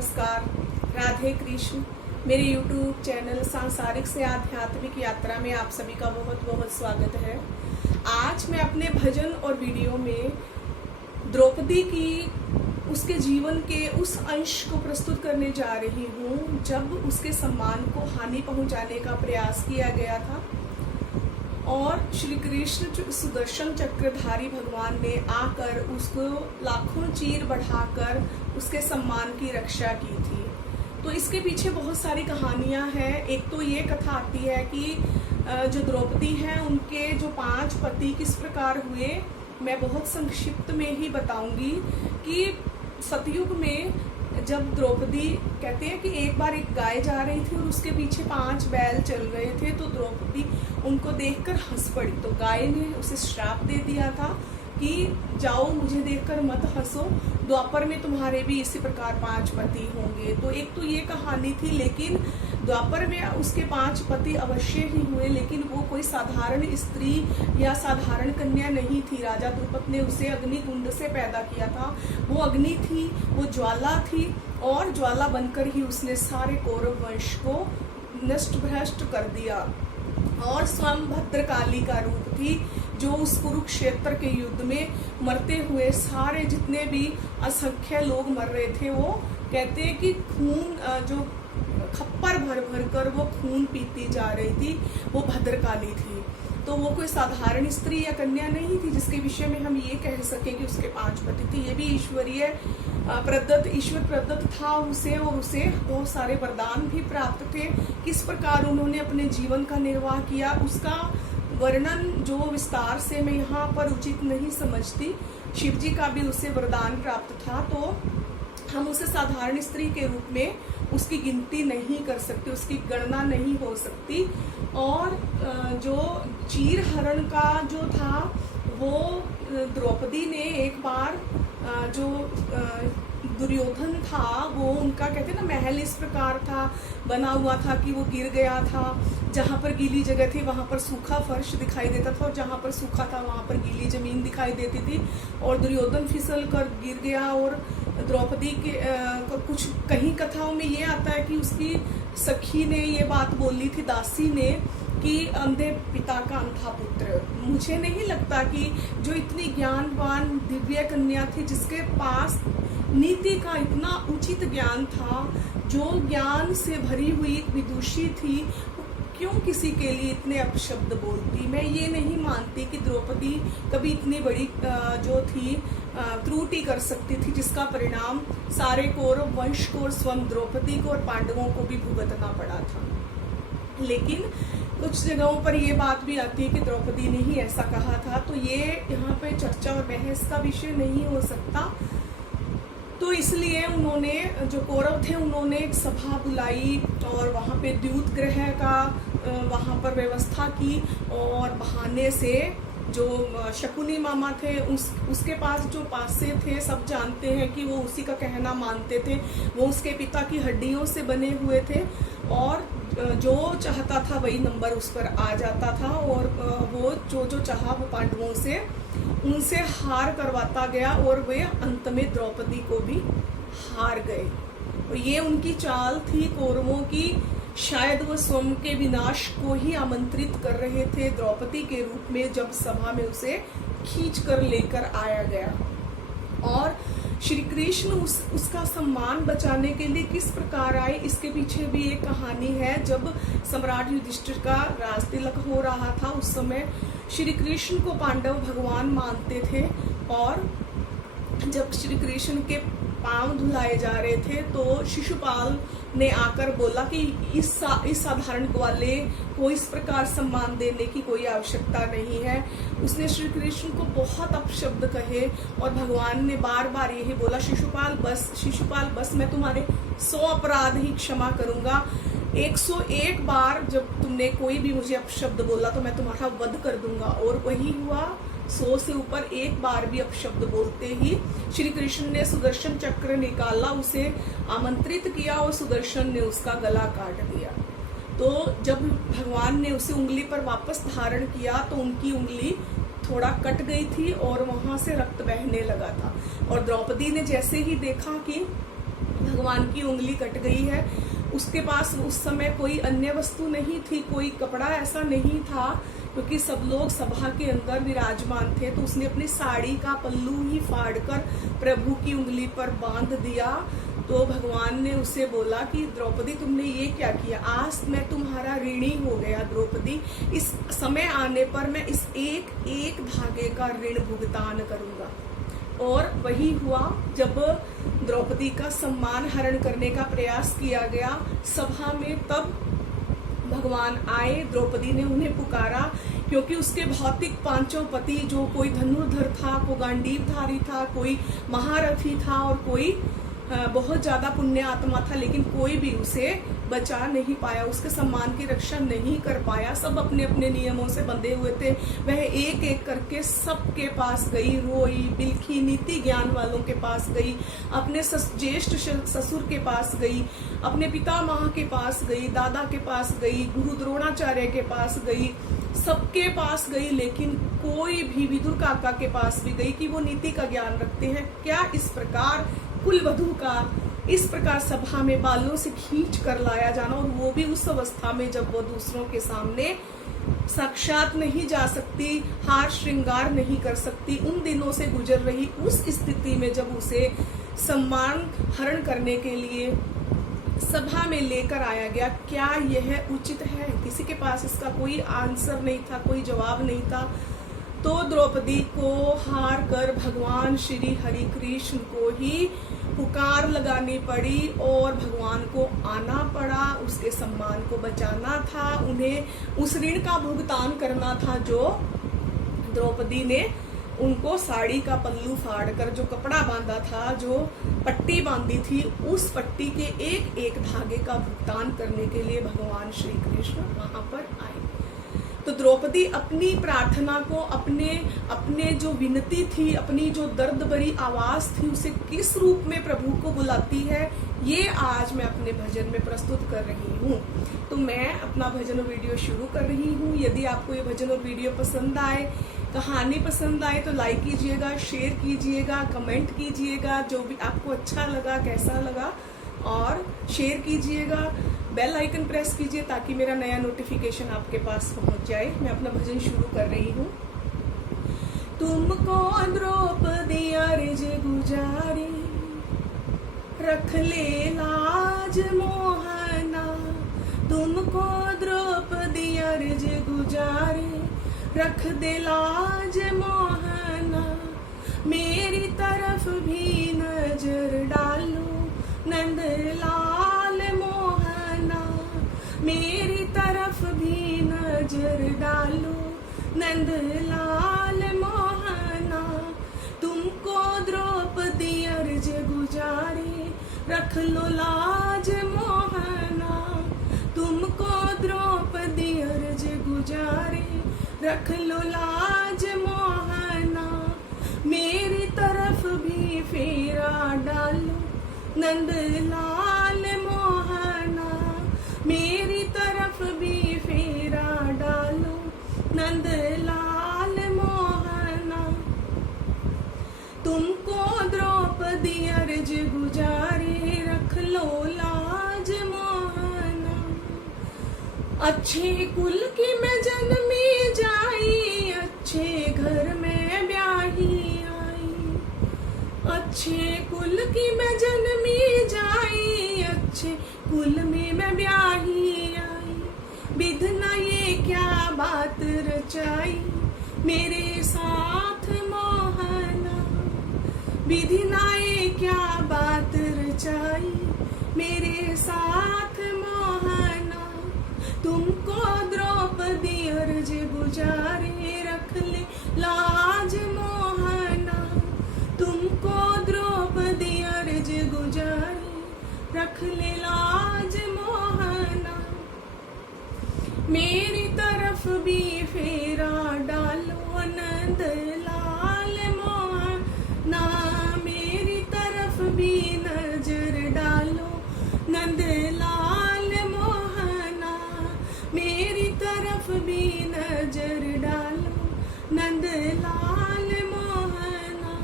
नमस्कार, राधे कृष्ण। मेरे YouTube channel सांसारिक से आध्यात्मिक यात्रा में आप सभी का बहुत बहुत स्वागत है। आज मैं अपने भजन और वीडियो में द्रौपदी की उसके जीवन के उस अंश को प्रस्तुत करने जा रही हूँ जब उसके सम्मान को हानि पहुँचाने का प्रयास किया गया था और श्री कृष्ण सुदर्शन चक्रधारी भगवान ने आकर उसको लाखों चीर बढ़ाकर उसके सम्मान की रक्षा की थी। तो इसके पीछे बहुत सारी कहानियां हैं। एक तो ये कथा आती है कि जो द्रौपदी हैं उनके जो 5 पति किस प्रकार हुए, मैं बहुत संक्षिप्त में ही बताऊंगी कि सतयुग में जब द्रौपदी कहते हैं कि एक बार एक गाय जा रही थी और उसके पीछे 5 बैल चल रहे थे, तो द्रौपदी उनको देखकर हंस पड़ी। तो गाय ने उसे श्राप दे दिया था कि जाओ, मुझे देखकर मत हंसो, द्वापर में तुम्हारे भी इसी प्रकार 5 पति होंगे। तो एक तो ये कहानी थी, लेकिन द्वापर में उसके 5 पति अवश्य ही हुए, लेकिन वो कोई साधारण स्त्री या साधारण कन्या नहीं थी। राजा द्रुपद ने उसे अग्निकुंड से पैदा किया था। वो अग्नि थी, वो ज्वाला थी और ज्वाला बनकर ही उसने सारे कौरव वंश को नष्ट भ्रष्ट कर दिया। और स्वयं भद्रकाली का रूप थी, जो उस कुरुक्षेत्र के युद्ध में मरते हुए सारे जितने भी असंख्य लोग मर रहे थे, वो कहते हैं कि खून जो खप्पर भर भर कर वो खून पीती जा रही थी, वो भद्रकाली थी। तो वो कोई साधारण स्त्री या कन्या नहीं थी जिसके विषय में हम ये कह सकें कि उसके 5 पति थे। ये भी ईश्वरीय प्रदत्त, ईश्वर प्रदत्त था उसे, और उसे बहुत सारे वरदान भी प्राप्त थे। किस प्रकार उन्होंने अपने जीवन का निर्वाह किया, उसका वर्णन जो विस्तार से मैं यहाँ पर उचित नहीं समझती। शिव जी का भी उसे वरदान प्राप्त था, तो हम उसे साधारण स्त्री के रूप में उसकी गिनती नहीं कर सकते, उसकी गणना नहीं हो सकती। और जो चीर हरण का जो था, वो द्रौपदी ने एक बार जो दुर्योधन था, वो उनका कहते ना महल इस प्रकार था, बना हुआ था कि वो गिर गया था। जहाँ पर गीली जगह थी वहाँ पर सूखा फर्श दिखाई देता था, और जहाँ पर सूखा था वहाँ पर गीली जमीन दिखाई देती थी। और दुर्योधन फिसल कर गिर गया, और द्रौपदी के कुछ कहीं कथाओं में ये आता है कि उसकी सखी ने ये बात बोली थी, दासी ने, कि अंधे पिता का अंधा पुत्र। मुझे नहीं लगता कि जो इतनी ज्ञानवान दिव्य कन्या थी, जिसके पास नीति का इतना उचित ज्ञान था, जो ज्ञान से भरी हुई एक विदुषी थी, क्यों किसी के लिए इतने अपशब्द बोलती। मैं ये नहीं मानती कि द्रौपदी कभी इतनी बड़ी जो थी त्रुटि कर सकती थी, जिसका परिणाम सारे कौरव वंश को और स्वयं द्रौपदी को और पांडवों को भी भुगतना पड़ा था। लेकिन कुछ जगहों पर ये बात भी आती है कि द्रौपदी ने ही ऐसा कहा था, तो ये यहाँ पे चर्चा और बहस का विषय नहीं हो सकता। तो इसलिए उन्होंने, जो कौरव थे, उन्होंने एक सभा बुलाई और वहाँ पे द्यूत ग्रह का वहाँ पर व्यवस्था की, और बहाने से जो शकुनी मामा थे उसके पास जो पासे थे, सब जानते हैं कि वो उसी का कहना मानते थे। वो उसके पिता की हड्डियों से बने हुए थे, और जो चाहता था वही नंबर उस पर आ जाता था, और वो जो चाहा वो पांडवों से उनसे हार करवाता गया, और वे अंत में द्रौपदी को भी हार गए। और ये उनकी चाल थी कौरवों की। शायद वो स्वयं के विनाश को ही आमंत्रित कर रहे थे द्रौपदी के रूप में, जब सभा में उसे खींच कर लेकर आया गया। और श्री कृष्ण उसका सम्मान बचाने के लिए किस प्रकार आए, इसके पीछे भी एक कहानी है। जब सम्राट युधिष्ठिर का राज तिलक हो रहा था, उस समय श्री कृष्ण को पांडव भगवान मानते थे, और जब श्री कृष्ण के पांव धुलाए जा रहे थे, तो शिशुपाल ने आकर बोला कि इस साधारण ग्वाले को इस प्रकार सम्मान देने की कोई आवश्यकता नहीं है। उसने श्री कृष्ण को बहुत अपशब्द कहे, और भगवान ने बार बार यही बोला, शिशुपाल बस, मैं तुम्हारे 100 अपराध ही क्षमा करूंगा। 101 बार जब तुमने कोई भी मुझे अपशब्द बोला तो मैं तुम्हारा वध कर दूंगा। और वही हुआ। 100 से ऊपर एक बार भी अपशब्द बोलते ही श्री कृष्ण ने सुदर्शन चक्र निकाला, उसे आमंत्रित किया, और सुदर्शन ने उसका गला काट दिया। तो जब भगवान ने उसे उंगली पर वापस धारण किया, तो उनकी उंगली थोड़ा कट गई थी और वहां से रक्त बहने लगा था। और द्रौपदी ने जैसे ही देखा कि भगवान की उंगली कट गई है। उसके पास उस समय कोई अन्य वस्तु नहीं थी, कोई कपड़ा ऐसा नहीं था, क्योंकि सब लोग सभा के अंदर विराजमान थे। तो उसने अपनी साड़ी का पल्लू ही फाड़कर प्रभु की उंगली पर बांध दिया। तो भगवान ने उसे बोला कि द्रौपदी तुमने ये क्या किया, आज मैं तुम्हारा ऋणी हो गया द्रौपदी, इस समय आने पर मैं इस एक एक धागे का ऋण भुगतान करूंगा। और वही हुआ, जब द्रौपदी का सम्मान हरण करने का प्रयास किया गया सभा में, तब भगवान आए, द्रौपदी ने उन्हें पुकारा, क्योंकि उसके भौतिक पांचों पति, जो कोई धनुर्धर था, कोई गांडीवधारी था, कोई महारथी था और कोई बहुत ज्यादा पुण्य आत्मा था, लेकिन कोई भी उसे बचा नहीं पाया, उसके सम्मान की रक्षा नहीं कर पाया। सब अपने अपने नियमों से बंधे हुए थे। वह एक एक करके सबके पास गई, रोई बिलखी, नीति ज्ञान वालों के पास गई, अपने ज्येष्ठ ससुर के पास गई, अपने पितामह के पास गई, दादा के पास गई, गुरु द्रोणाचार्य के पास गई, सबके पास गई, लेकिन कोई भी, विदुर काका के पास भी गई कि वो नीति का ज्ञान रखते हैं क्या। इस प्रकार कुलवधू का इस प्रकार सभा में बालों से खींच कर लाया जाना, और वो भी उस अवस्था में जब वो दूसरों के सामने साक्षात नहीं जा सकती, हार श्रृंगार नहीं कर सकती, उन दिनों से गुजर रही उस स्थिति में जब उसे सम्मान हरण करने के लिए सभा में लेकर आया गया, क्या यह उचित है? किसी के पास इसका कोई आंसर नहीं था, कोई जवाब नहीं था। तो द्रौपदी को हार कर भगवान श्री हरि कृष्ण को ही पुकार लगानी पड़ी और भगवान को आना पड़ा, उसके सम्मान को बचाना था, उन्हें उस ऋण का भुगतान करना था जो द्रौपदी ने उनको साड़ी का पल्लू फाड़कर, जो कपड़ा बांधा था, जो पट्टी बांधी थी, उस पट्टी के एक एक धागे का भुगतान करने के लिए भगवान श्री कृष्ण वहां पर आए। तो द्रौपदी अपनी प्रार्थना को, अपने जो विनती थी, अपनी जो दर्द भरी आवाज थी, उसे किस रूप में प्रभु को बुलाती है, ये आज मैं अपने भजन में प्रस्तुत कर रही हूँ। तो मैं अपना भजन और वीडियो शुरू कर रही हूँ। यदि आपको ये भजन और वीडियो पसंद आए, कहानी पसंद आए, तो लाइक कीजिएगा, शेयर कीजिएगा, कमेंट कीजिएगा, जो भी आपको अच्छा लगा, कैसा लगा, और शेयर कीजिएगा, बेल आइकन प्रेस कीजिए ताकि मेरा नया नोटिफिकेशन आपके पास पहुंच जाए। मैं अपना भजन शुरू कर रही हूँ। तुमको द्रौपदी अर्ज गुजारी, रख ले लाज मोहना, तुमको द्रौपदी अर्ज गुजारी, रख दे लाज मोहना, मेरी तरफ भी नजर डालो नंद लाल मोहना, मेरी तरफ भी नजर डालो नंद लाल मोहना, तुमको द्रौपदी अर्ज गुजारी, रख लो लाज मोहना, तुमको द्रौपदी अर्ज गुजारी, रख लो लाज मोहना, मेरी तरफ भी फेरा डालो नंद लाल मोहना, मेरी तरफ भी फेरा डालो नंद लाल मोहना, तुमको द्रौपदी अर्ज गुजारी, रख लो लाज मोहना, अच्छे कुल की मैं जन्मी जाई, अच्छे घर में ब्याही आई, अच्छे कुल की मैं जन्मी जाई, अच्छे कुल में मैं ब्याही आई, विधना ये क्या बात रचाई, मेरे साथ मोहना, विधना ये क्या बात रचाई, मेरे साथ मोहना, तुमको द्रौपदी अर्ज गुजारी, रख ले लाज मोहना, तुमको द्रौपदी अर्ज गुजारी, रख ले लाज मोहना, मेरी तरफ भी फेरा डालो नंद लाल मोहना, मेरी तरफ भी नजर डालो नंद लाल मोहना, मेरी तरफ भी नजर डालो नंद लाल मोहना,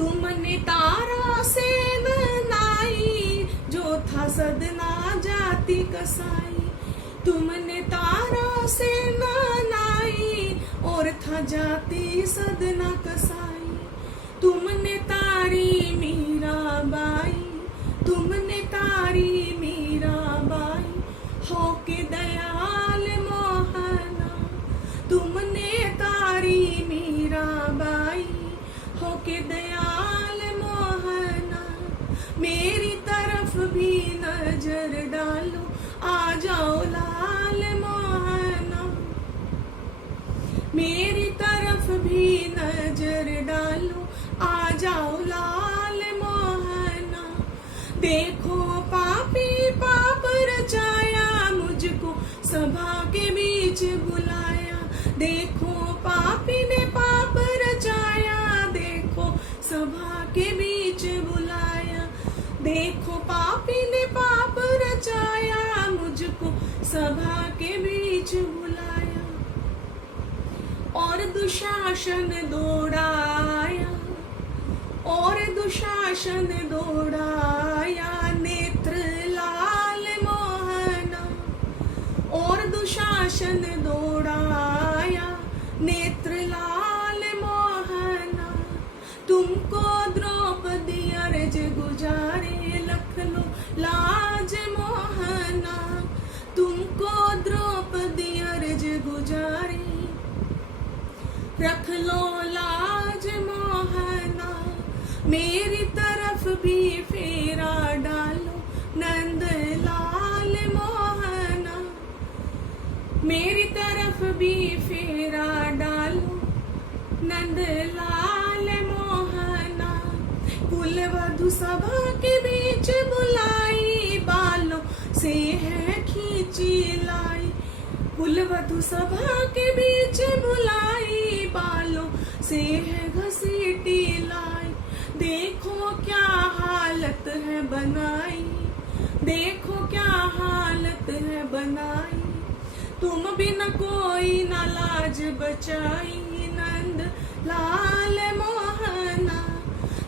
तुमने तारा से नाई, जो था सदना जाति कसाई। तुमने तारा से नाई, और था जाति सदना कसाई। तुमने तारी मीराबाई, तुमने तारी मीराबाई, होके दयाल मोहना। तुमने तारी मीराबाई, होके दयाल मोहना। मेरी तरफ भी नजर डालो, आ जाओ लाल मोहना। मेरी तरफ भी नजर डालो, आ जाओ लाल मोहना। देखो पापी पाप रचाया, मुझको सभा के बीच बुलाया। देखो पापी ने पाप रचाया, देखो सभा के बीच बुलाया। देखो पापी ने पाप रचाया, मुझको सभा के बीच बुलाया। और दुशासन दौड़ाया, और दुशासन दौड़ाया, नेत्र लाल मोहना। और दुशासन दौड़ाया, नेत्र लाल मोहना। तुमको द्रौपदी अर्ज गुजारे, लख लो लाज मोहना। तुमको द्रौपदी अर्ज गुजारे, रख लो लाज मोहना। मेरी तरफ भी फेरा डालो, नंद लाल मोहना। मेरी तरफ भी फेरा डालो, नंद लाल मोहना। कुलवधु सभा के बीच बुलाई, बालों से है खींची लाई। कुलवधु सभा के बीच बुलाई, बालों से है घसीटी लाई। देखो क्या हालत है बनाई, देखो क्या हालत है बनाई। तुम बिन कोई न लाज बचाई, नंद लाल मोहना।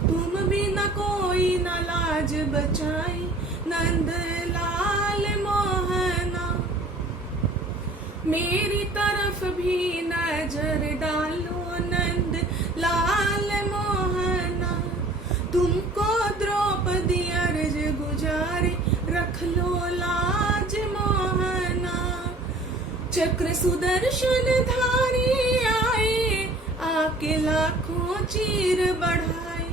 तुम बिन कोई न लाज बचाई, नंद लाल मोहना। मेरी तरफ भी नजर डालो, नंद लाल मोहना। तुमको द्रौपदी अर्ज गुजारे, रख लो लाज मोहना। चक्र सुदर्शन धारी आए, आके लाखों चीर बढ़ाए।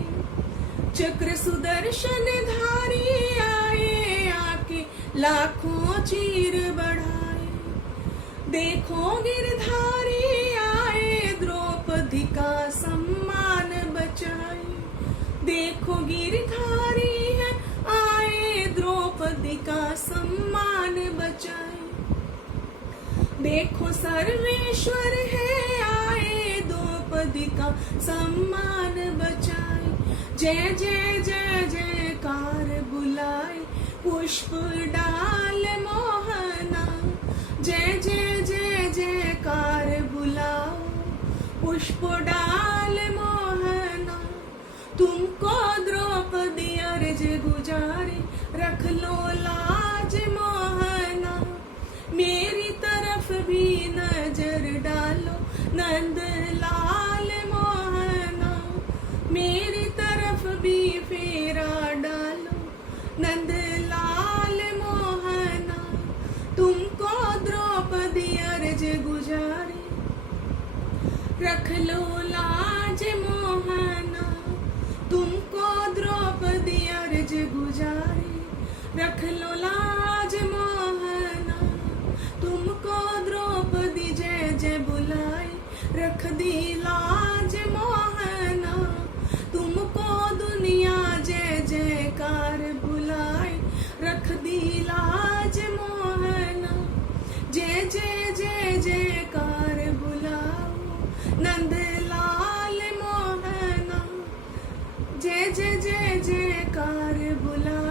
चक्र सुदर्शन धारी आए, आके लाखों चीर बढ़ाए। देखो गिरधारी आए, द्रौपदी का सम्मान बचाए। देखो गिरधारी है आए, द्रौपदी का सम्मान बचाए। देखो सर्वेश्वर है आए, द्रौपदी का सम्मान बचाए। जय जय जय जयकार बुलाए, पुष्प डाल मोहना। जय जय जय जयकार बुलाओ, पुष्प डाल मोहना। तुमको द्रौपदी अर्ज गुजारे, रख लो लाज मोहना। मेरी तरफ भी नजर डालो, नंद लाल मोहना। मेरी तरफ भी फेरा डालो, नंद लाल मोहना। तुमको द्रौपदी अर्ज गुजारे, रख लो लाज मोहना। तुमको द्रौपदी अर्ज गुजारे, रख लो लाज मोहना। तुमको द्रौपदी जय जय बुलाए, रख दी लाज मोहना। तुमको दुनिया जय जयकार बुलाए, रख दी लाज मोहना। जय जय जय जयकार बुलाओ, नंद लाल मोहना। जय जय जय जयकार बुलाओ,